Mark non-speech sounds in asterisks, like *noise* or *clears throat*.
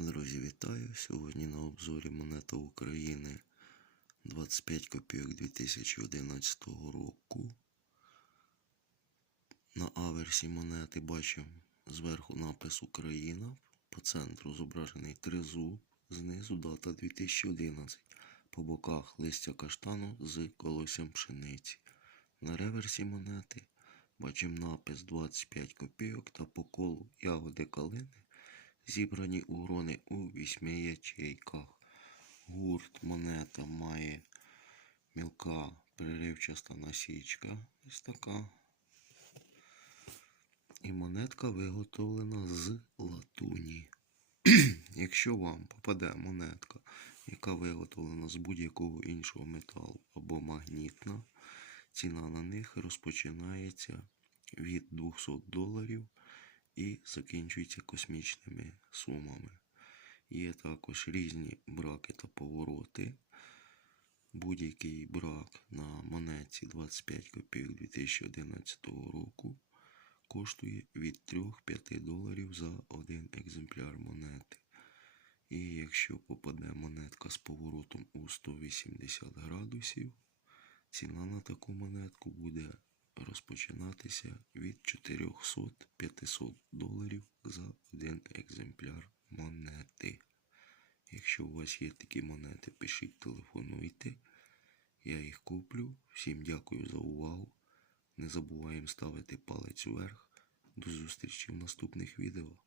Друзі, вітаю! Сьогодні на обзорі монета України 25 копійок 2011 року. На аверсі монети бачимо зверху напис Україна. По центру зображений тризуб, знизу дата 2011. По боках листя каштану з колоссям пшениці. На реверсі монети бачимо напис 25 копійок та по колу ягоди калини зібрані у грони у вісьми ячейках. Гурт монета має мілка переривчаста насічка. Ось така. І монетка виготовлена з латуні. *clears throat* Якщо вам попаде монетка, яка виготовлена з будь-якого іншого металу або магнітна, ціна на них розпочинається від 200 доларів і закінчується космічними сумами. Є також різні браки та повороти. Будь-який брак на монеті 25 копійок 2011 року коштує від 3-5 доларів за один екземпляр монети. І якщо попаде монетка з поворотом у 180 градусів, ціна на таку монетку буде розпочинатися від 400-500 доларів за один екземпляр монети. Якщо у вас є такі монети, пишіть, телефонуйте. Я їх куплю. Всім дякую за увагу. Не забуваємо ставити палець вверх. До зустрічі в наступних відео.